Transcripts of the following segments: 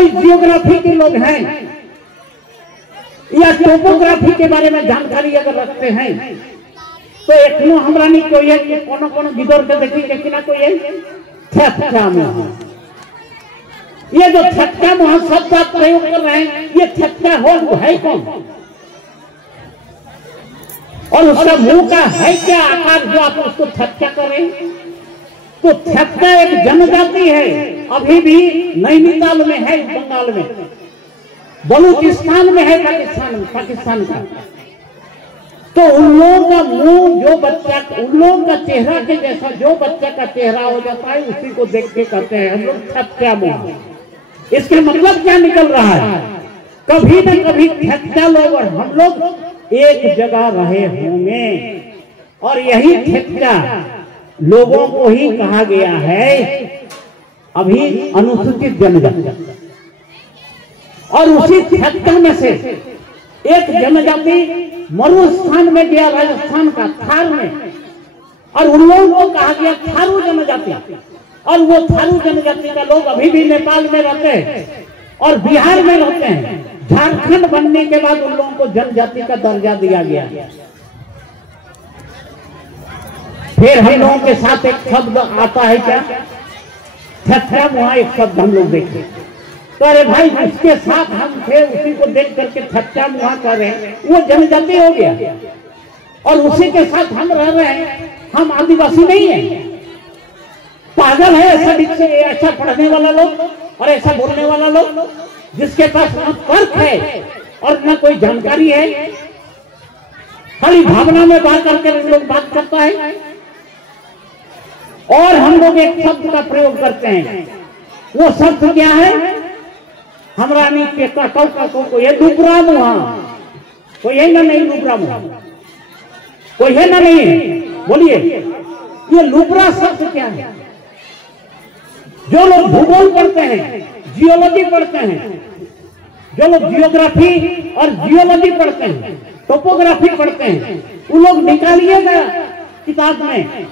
कोई जियोग्राफी के लोग हैं या टोपोग्राफी के बारे में जानकारी अगर रखते हैं तो एखनो हमरा नहीं कोई है कि कोनो कोनो गिदर के देखी के किना कोई है छटका मुहा। ये जो छटका मुहा शब्द आप प्रयोग कर रहे हैं, ये छटका हो है कौन और उसका मुंह का है क्या आकार जो आप उसको छटका करें? तो छटका एक जनजाति है, अभी भी नैनीताल में है, बंगाल में, बलूचिस्तान में है, पाकिस्तान का। तो उन लोगों का मुंह जो बच्चा, उन लोगों का चेहरा के जैसा जो बच्चा का चेहरा हो जाता है उसी को देख के कहते हैं हम लोग छटका मुंह। इसके मतलब क्या निकल रहा है? कभी न कभी छटका लोग और हम लोग एक जगह रहे होंगे और यही छटका लोगों को ही कहा गया है अभी अनुसूचित जनजाति। और उसी छटका में से एक जनजाति मरुस्थान में गया, राजस्थान का थार में, और उन लोगों को कहा गया थारू जनजाति। और वो थारू जनजाति का लोग अभी भी नेपाल में रहते हैं और बिहार में रहते हैं। झारखंड बनने के बाद उन लोगों को जनजाति का दर्जा दिया गया। फिर हम लोगों के साथ एक शब्द आता है क्या? छटका मुहा एक शब्द हम लोग देखे तो अरे भाई जिसके साथ हम थे उसी को देख करके छटका मुहा कर रहे हैं, वो जनजाति हो गया। और उसी के साथ हम रह रहे हैं, हम आदिवासी नहीं है। पागल है ऐसा पढ़ने वाला लोग और ऐसा बोलने वाला लोग जिसके पास न तर्क है और न कोई जानकारी है, खाली भावना में बात करके लोग बात करता है। और हम लोग एक शब्द का प्रयोग करते हैं, वो शब्द क्या है? हमरा नहीं के को ये लुबरा मुहा, कोई है ना? नहीं लुबरा मुहा कोई है ना? नहीं, बोलिए ये लुबरा शब्द क्या है? जो लोग भूगोल पढ़ते हैं, जियोलॉजी पढ़ते हैं, जो लोग जियोग्राफी और जियोलॉजी पढ़ते हैं, टोपोग्राफी पढ़ते हैं, उन लोग निकालिएगा किताब में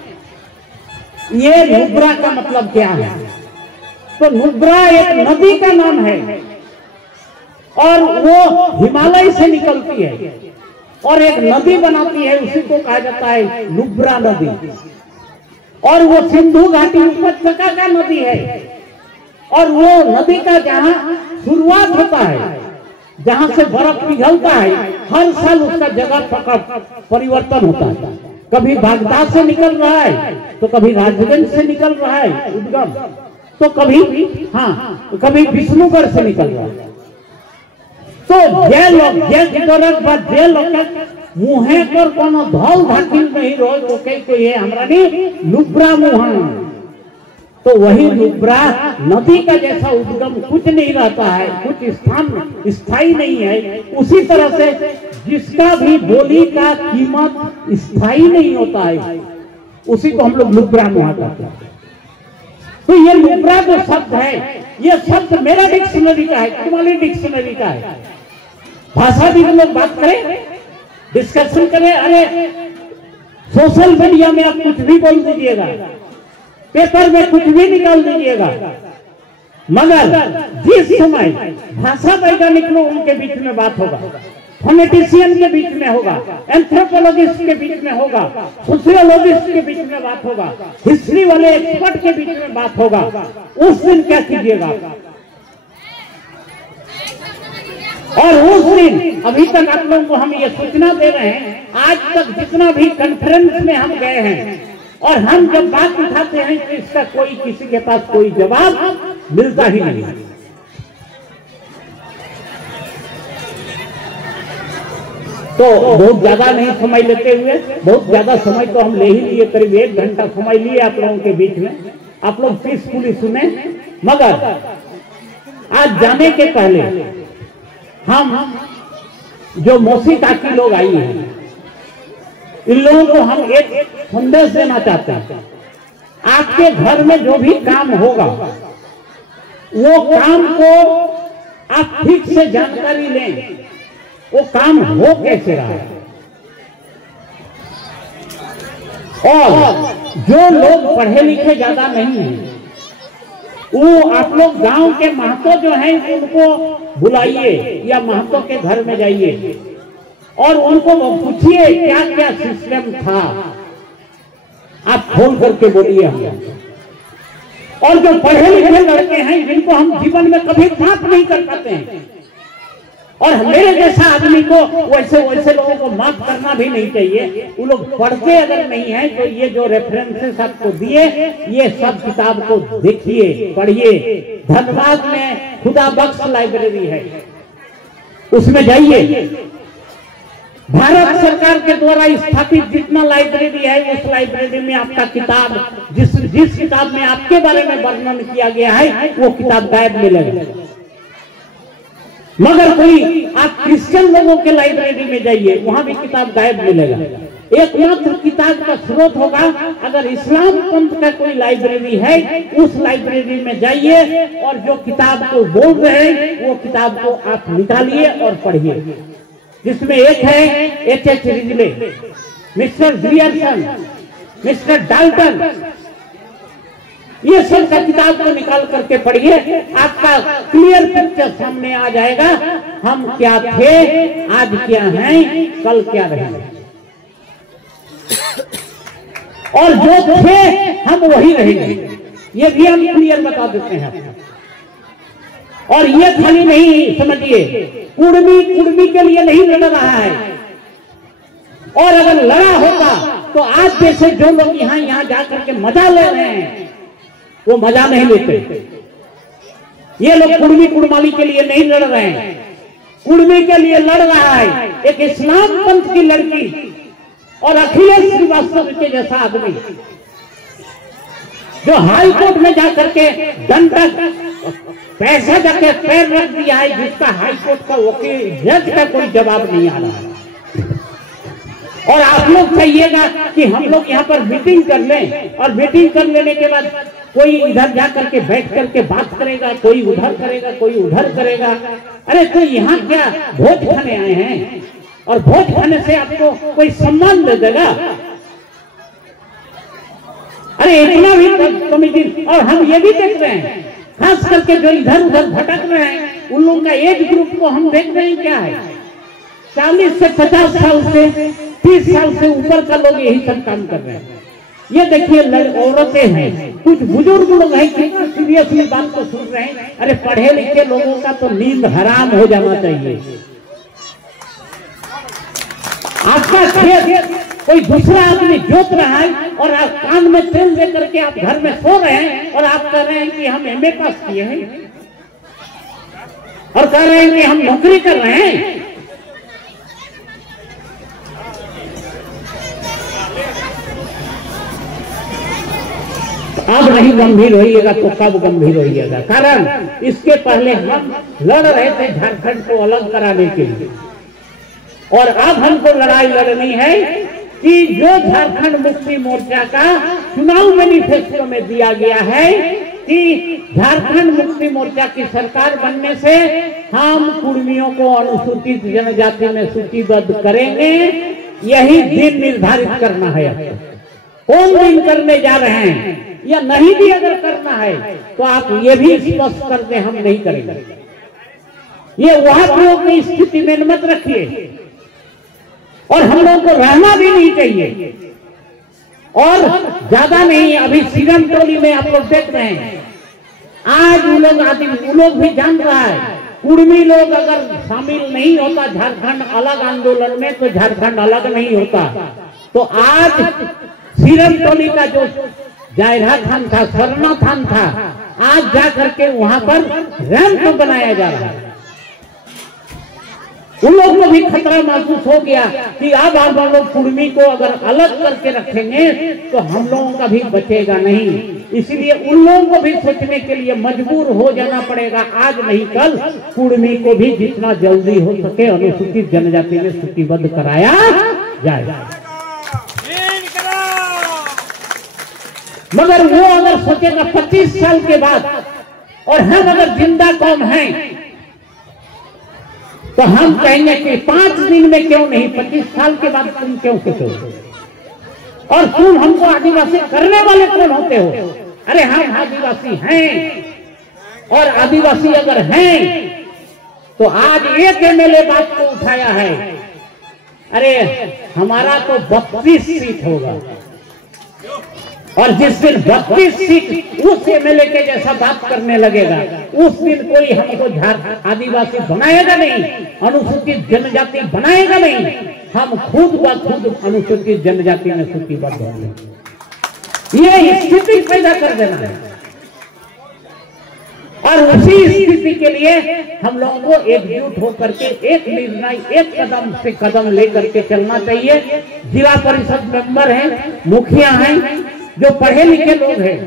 ये नुब्रा का मतलब क्या है। तो नुब्रा एक नदी का नाम है और वो हिमालय से निकलती है और एक नदी बनाती है, उसी को कहा जाता है नुब्रा नदी। और वो सिंधु घाटी उपत्यका का नदी है और वो नदी का जहां शुरुआत होता है, जहां से बर्फ पिघलता है, हर साल उसका जगह परिवर्तन होता है। कभी बागदाद से निकल रहा है तो कभी राजगंज से निकल रहा है उद्गम, तो कभी कभी विष्णुगढ़ से निकल रहा है। तो जे लोग मुहे पर कोनो धौल धाकिल नहीं रोज तो कोई है हमरा नहीं लुब्रा मुहा। तो वही लुब्रा नदी का जैसा उद्गम कुछ नहीं रहता है, कुछ स्थान स्थायी नहीं है, उसी तरह से जिसका भी बोली का कीमत स्थायी नहीं होता है उसी को हम लोग लुब्रा मुहा कहते हैं। तो ये लुब्रा जो शब्द है, ये शब्द मेरा डिक्शनरी का है, तुम्हारी डिक्शनरी का है। भाषा भी हम लोग बात करें, डिस्कशन करें, अरे सोशल मीडिया में आप कुछ भी बोल दीजिएगा, पेपर में कुछ भी निकाल दीजिएगा, मगर जिस समय भाषा वैज्ञानिक लोग उनके बीच में बात होगा, फोनेटिशियन के बीच में होगा, एंथ्रोपोलॉजिस्ट के बीच में होगा, सोशियोलॉजिस्ट के बीच में बात होगा, हिस्ट्री वाले एक्सपर्ट के बीच में बात होगा, उस दिन क्या कीजिएगा? और उस दिन अभी तक आप लोगों को हम ये सूचना दे रहे हैं, आज तक जितना भी कॉन्फ्रेंस में हम गए हैं और हम जब बात उठाते हैं तो इसका कोई किसी के पास कोई जवाब मिलता ही नहीं। तो बहुत ज्यादा नहीं समय लेते हुए, बहुत ज्यादा समय तो हम ले ही लिए, करीब 1 घंटा समय लिए आप लोगों के बीच में, आप लोग पीसफुली सुने। मगर आज जाने के पहले हम जो मौसी काकी लोग आई हैं, इन लोगों को हम एक संदेश देना चाहते हैं। आपके घर में जो भी काम होगा वो काम को आप ठीक से जानकारी लें, वो काम हो कैसे रहा है। और जो लोग पढ़े लिखे ज्यादा नहीं हैं वो आप लोग गांव के महतो जो हैं उनको बुलाइए या महतो के घर में जाइए और उनको पूछिए क्या क्या सिस्टम था, आप खोल करके बोलिए हमें। और जो पढ़े लिखे लड़के हैं जिनको हम जीवन में कभी माफ नहीं कर पाते हैं, और मेरे जैसा आदमी को वैसे वैसे लोगों को माफ करना भी नहीं चाहिए। वो लोग पढ़ते अगर नहीं है तो ये जो रेफरेंसेस आपको दिए ये सब किताब को देखिए, पढ़िए। धनबाद में खुदा बख्श लाइब्रेरी है, उसमें जाइए। भारत सरकार के द्वारा स्थापित जितना लाइब्रेरी है उस लाइब्रेरी में आपका किताब जिस किताब में आपके बारे में वर्णन किया गया है वो किताब गायब मिलेगा। मगर कोई आप क्रिश्चियन लोगों के लाइब्रेरी में जाइए, वहां भी किताब गायब मिलेगा। एकमात्र किताब का स्रोत होगा अगर इस्लाम पंथ का कोई लाइब्रेरी है, उस लाइब्रेरी में जाइए और जो किताब को बोल रहे हैं वो किताब को आप निकालिए और पढ़िए। जिसमें एक है H.H. Risley, mister Grierson, mister Dalton, ये सब का किताब को निकाल करके पढ़िए, आपका क्लियर पिक्चर सामने आ जाएगा। हम क्या थे, आज क्या हैं, कल क्या रहेंगे। और जो थे हम वही रहेंगे, ये भी हम क्लियर बता देते हैं। और ये खाली नहीं समझिए, कुर्मी के लिए नहीं लड़ रहा है। और अगर लड़ा होता तो आज जैसे जो लोग यहाँ जाकर के मजा ले रहे हैं वो मजा नहीं लेते। ये लोग कुर्माली के लिए नहीं लड़ रहे हैं, कुर्मी के लिए लड़ रहा है एक इस्लाम पंथ की लड़की और अखिलेश श्रीवास्तव के जैसा आदमी जो हाई कोर्ट में जाकर के दंडक पैसा जाके पैर रख दिया है, जिसका हाई कोर्ट का वकील जज का कोई जवाब नहीं आ रहा है। और आप लोग चाहिएगा कि हम लोग यहाँ पर मीटिंग कर लें और मीटिंग कर लेने के बाद कोई इधर जा करके बैठ करके बात करेगा, कोई उधर करेगा, कोई उधर करेगा। अरे तो यहाँ क्या भोज खाने आए हैं और भोज खाने से आपको कोई सम्मान दे देगा? अरे इतना भी कमिटी। और हम ये भी देख रहे हैं खास करके जो इधर उधर भटक रहे हैं उन लोगों का एज ग्रुप को हम देख रहे हैं क्या है, 40 से 50 साल से 30 साल से ऊपर का लोग यही सब काम कर रहे हैं। ये देखिए औरतें हैं, कुछ बुजुर्ग लोग हैं कितना सीरियसली बात को सुन रहे हैं। अरे पढ़े लिखे लोगों का तो नींद हराम हो जाना चाहिए। आपका खेत कोई दूसरा आदमी जोत रहा है और आप कान में तेल दे करके आप घर में सो रहे हैं और आप कह रहे हैं कि हम MA पास किए हैं और कह रहे हैं कि हम नौकरी कर रहे हैं। अब नहीं गंभीर होइएगा तो कब गंभीर होइएगा? कारण इसके पहले हम लड़ रहे थे झारखंड को अलग कराने के लिए, और अब हमको लड़ाई लड़नी है कि जो झारखंड मुक्ति मोर्चा का चुनाव मैनिफेस्टो में दिया गया है कि झारखंड मुक्ति मोर्चा की सरकार बनने से हम कुर्मियों को अनुसूचित जनजाति में सूचीबद्ध करेंगे। यही दिन निर्धारित करना है। कौन दिन करने जा रहे हैं या नहीं भी अगर करना है तो आप ये भी स्पष्ट कर दें हम नहीं करेंगे। ये वहां लोग की स्थिति में मत रखिए और हम लोगों को रहना भी नहीं चाहिए। और ज्यादा नहीं, अभी सीरम टोली में आप लोग देख रहे हैं आज वो लोग भी जान रहा है कुर्मी लोग अगर शामिल नहीं होता झारखंड अलग आंदोलन में तो झारखंड अलग नहीं होता। तो आज सीरम टोली का जो जायरा थान था, सरना थान था, आज जा करके वहां पर रैंप बनाया जा रहा है। उन लोगों को भी खतरा महसूस हो गया कि अब आप लोग कुर्मी को अगर अलग करके रखेंगे तो हम लोगों का भी बचेगा नहीं। इसलिए उन लोगों को भी सोचने के लिए मजबूर हो जाना पड़ेगा। आज नहीं कल कुर्मी को भी जितना जल्दी हो सके अनुसूचित जनजाति में सूचीबद्ध कराया जाएगा। मगर वो अगर सोचेगा 25 साल के बाद और हम अगर जिंदा कौम हैं तो हम कहेंगे कि 5 दिन में क्यों नहीं, 25 साल के बाद तुम क्यों सोचोगे? और तुम हमको आदिवासी करने वाले कौन होते हो? अरे हम आदिवासी हैं और आदिवासी अगर हैं तो आज एक एमएलए बात को उठाया है, अरे हमारा तो 32 सीट होगा, और जिस दिन 32 सीट उस एमएलए के जैसा बात करने लगेगा उस दिन कोई हमको आदिवासी बनाएगा नहीं, अनुसूचित जनजाति बनाएगा नहीं, हम खुद ब खुद अनुसूचित जनजाति में सूचीबद्ध होंगे। ये स्थिति पैदा कर देना है, और उसी स्थिति के लिए हम लोगों को एकजुट होकर के एक निर्णय, एक कदम से कदम लेकर के चलना चाहिए। जिला परिषद मेंबर हैं, मुखिया हैं, जो पढ़े लिखे लोग हैं,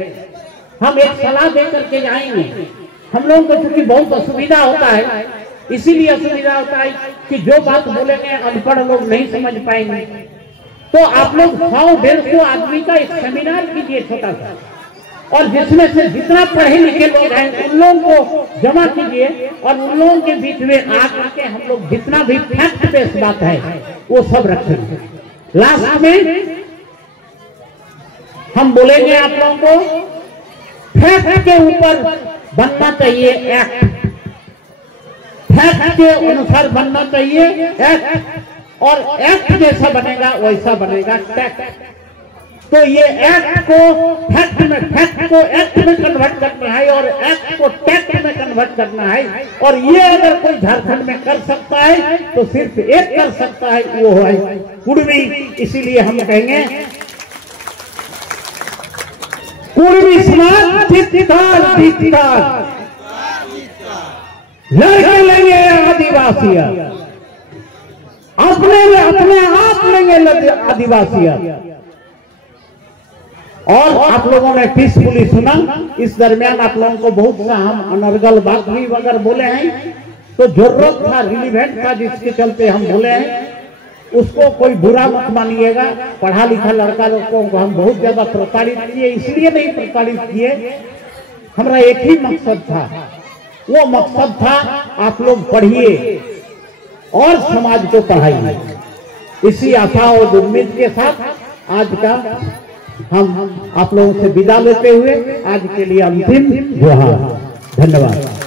हम एक सलाह देकर के जाएंगे। हम लोगों को चूंकि बहुत असुविधा होता है, इसीलिए असुविधा होता है कि जो बात बोलेंगे अनपढ़ लोग नहीं समझ पाएंगे, तो आप लोग 100-150 आदमी का एक सेमिनार कीजिए छोटा सा, और जिसमें से जितना पढ़े लिखे लोग हैं उन लोगों को जमा कीजिए, और उन लोगों के बीच में आकर के हम लोग जितना भी फैक्ट बेस्ड बात है वो सब रखेंगे। लास्ट में हम बोलेंगे आप लोगों को, फैक्ट के ऊपर बनना चाहिए एक्ट, फैक्ट के अनुसार बनना चाहिए एक्ट, और एक्ट जैसा बनेगा वैसा बनेगा टैक्ट। तो ये एक्ट को फैक्ट में, फैक्ट को एक्ट में कन्वर्ट करना है और एक्ट को टैक्ट में कन्वर्ट करना है, और ये अगर कोई झारखंड में कर सकता है तो सिर्फ एक कर सकता है, वो है कुर्मी। इसीलिए हम कहेंगे कुर्मी समाज धिक्कार धिक्कार, लड़के लेंगे आदिवासी, अपने आप लेंगे आदिवासी। और आप लोगों ने पीसफुली सुना, इस दरमियान आप लोगों को बहुत सा हम अनर्गल बात भी अगर बोले हैं तो जरूरत था, रिलीवेंट था, जिसके चलते हम बोले हैं, उसको कोई बुरा मत मानिएगा। पढ़ा लिखा लड़का लोगों को हम बहुत ज्यादा प्रताड़ित किए, इसलिए नहीं प्रताड़ित किए, हमारा एक ही मकसद था, वो मकसद था आप लोग पढ़िए और समाज को पढ़ाइए। इसी आशा और उम्मीद के साथ आज का हम आप लोगों से विदा लेते हुए आज के लिए अंतिम जोहार। धन्यवाद।